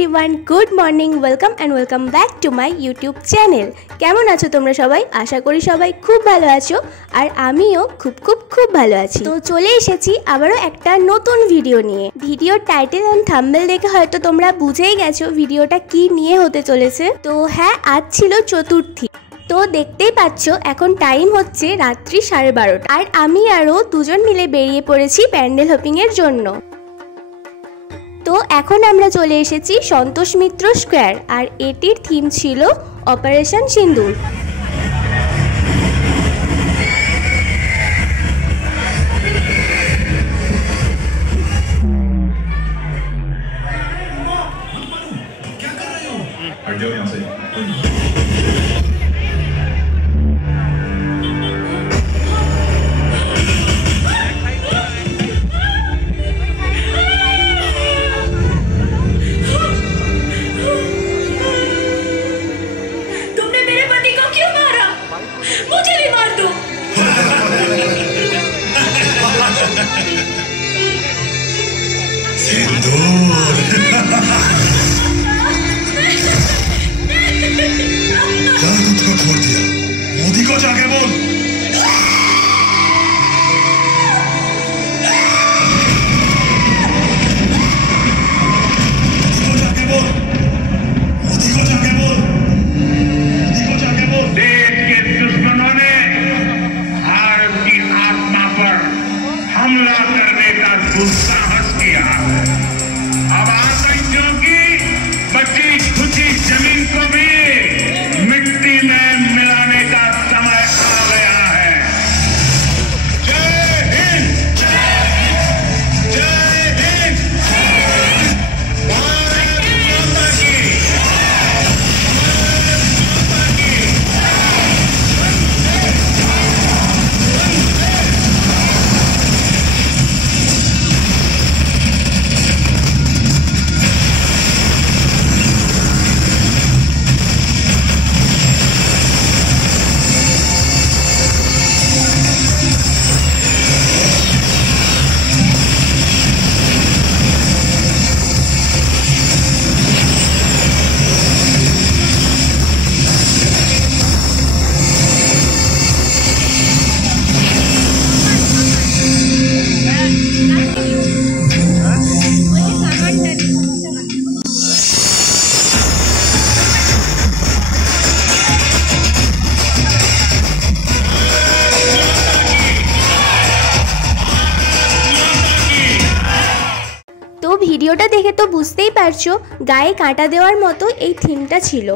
Everyone good morning welcome and welcome back to my YouTube channel. केमन आछो तोमरा सबाई? आशा करी सबाई खूब भालो आछो और आमिओ खूब भालो आछि। तो चले एसेछि आबारो एकटा नतुन भिडियो निये। भिडियोर टाइटेल एंड थाम्बनेल देखे हयतो तोमरा बुझेई गेछो भिडियोटा कि निये होते चलेছে। तो हाँ, आज छिलो चतुर्थी। तो देखतेই পাচ্ছো এখন টাইম হচ্ছে রাত্রি 12:30 আর আমি আরো দুজন মিলে বেরিয়ে পড়েছি প্যান্ডেল হপিং এর জন্য। তো এখন আমরা চলে এসেছি সন্তোষ মিত্র স্কয়ার আর এটির থিম ছিল অপারেশন সিন্দুর। मोदी को जाके बोल। देश के दुश्मनों ने भारत की आत्मा पर हमला करने का दुस्साहस किया। अब आतंकियों की बची खुची जमीन को भी मिट्टी में मिलाने का समय आ गया है। जय हिंद, जय हिंद, भारत माता की। তো ভিডিওটা দেখে তো বুঝতেই পারছো গায়ে কাঁটা দেওয়ার মতো এই থিমটা ছিল।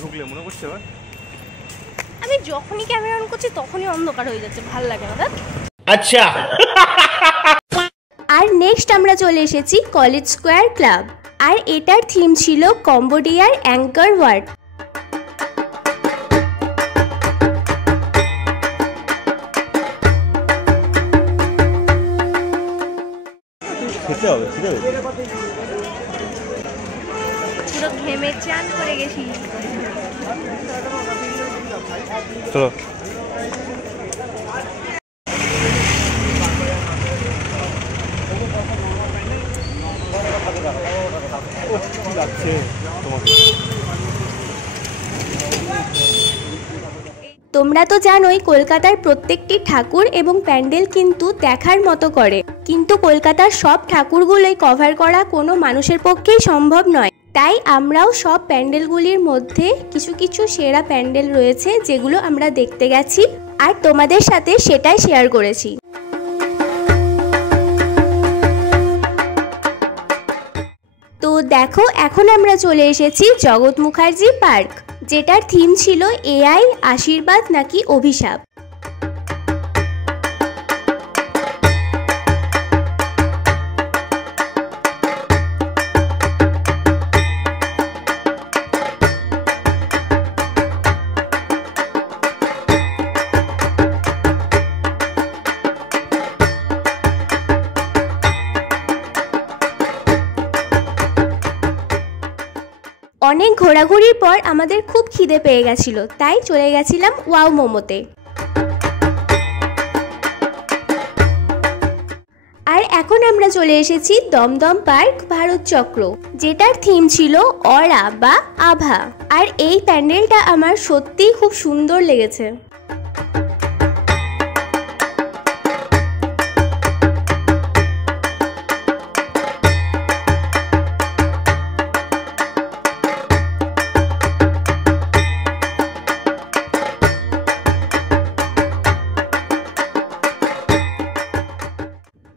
ঢুকলে মনে করছে আমি যখনই ক্যামেরা অন করছি তখনই অন্ধকার হয়ে যাচ্ছে, ভালো লাগে না। আচ্ছা। আর নেক্সট আমরা চলে এসেছি কলেজ স্কয়ার ক্লাব আর এটার থিম ছিল কম্বোডিয়ার অ্যাঙ্কার ওয়ার্ড। পুরো ঘেমে চান করে গেছি। চলো। তোমরা তো জানোই কলকাতার প্রত্যেকটি ঠাকুর এবং প্যান্ডেল কিন্তু দেখার মতো করে, কিন্তু কলকাতার সব ঠাকুরগুলোই কভার করা কোনো মানুষের পক্ষেই সম্ভব নয়। তাই আমরাও সব প্যান্ডেলগুলির মধ্যে কিছু কিছু সেরা প্যান্ডেল রয়েছে যেগুলো আমরা দেখতে গেছি আর তোমাদের সাথে সেটাই শেয়ার করেছি। তো দেখো এখন আমরা চলে এসেছি জগৎ মুখার্জি পার্ক, যেটার থিম ছিল এআই আশীর্বাদ নাকি অভিশাপ। অনেক ঘোরাঘুরির পর আমাদের খুব খিদে পেয়ে গেছিল, তাই চলে গেছিলাম ওয়াও মোমোতে। আর এখন আমরা চলে এসেছি দমদম পার্ক ভারত চক্র, যেটার থিম ছিল অরা বা আভা। আর এই প্যান্ডেলটা আমার সত্যিই খুব সুন্দর লেগেছে।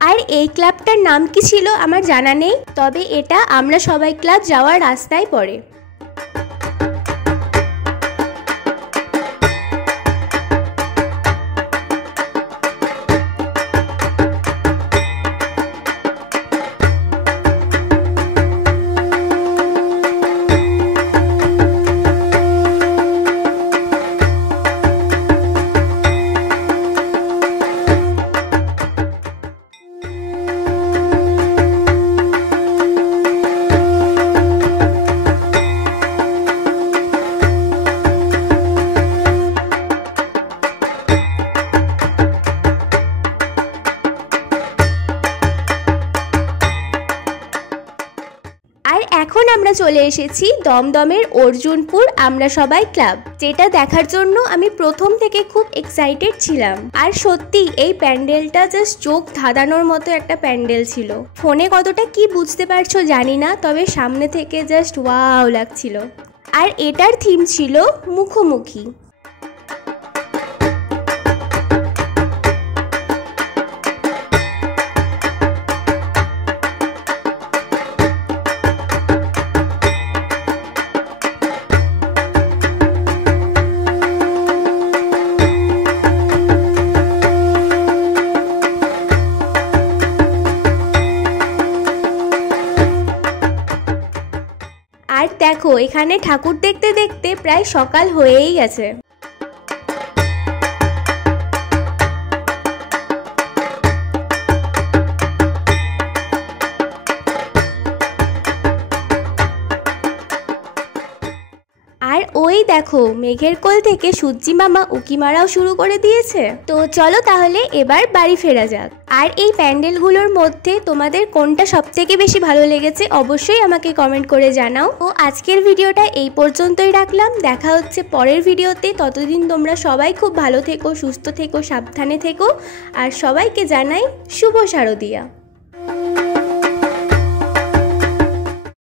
আর এই ক্লাবটার নাম কি ছিল আমার জানা নেই, তবে এটা আমরা সবাই ক্লাব যাওয়ার রাস্তায় পড়ে। আর এখন আমরা চলে এসেছি দমদমের অর্জুনপুর আমরা সবাই ক্লাব, যেটা দেখার জন্য আমি প্রথম থেকে খুব এক্সাইটেড ছিলাম। আর সত্যি এই প্যান্ডেলটা জাস্ট চোখ ধাঁধানোর মতো একটা প্যান্ডেল ছিল। ফোনে কতটা কি বুঝতে পারছো জানি না, তবে সামনে থেকে জাস্ট ওয়াও লাগছিল। আর এটার থিম ছিল মুখোমুখি। আর দেখো এখানে ঠাকুর দেখতে দেখতে প্রায় সকাল হয়েই গেছে। আর ওই দেখো মেঘের কোল থেকে সূর্যি মামা উকি মারাও শুরু করে দিয়েছে। তো চলো তাহলে এবার বাড়ি ফেরা যাক। আর এই প্যান্ডেলগুলোর মধ্যে তোমাদের কোনটা সবথেকে বেশি ভালো লেগেছে অবশ্যই আমাকে কমেন্ট করে জানাও। ও আজকের ভিডিওটা এই পর্যন্তই রাখলাম, দেখা হচ্ছে পরের ভিডিওতে। ততদিন তোমরা সবাই খুব ভালো থেকো, সুস্থ থেকো, সাবধানে থেকো। আর সবাইকে জানাই শুভ শারদিয়া।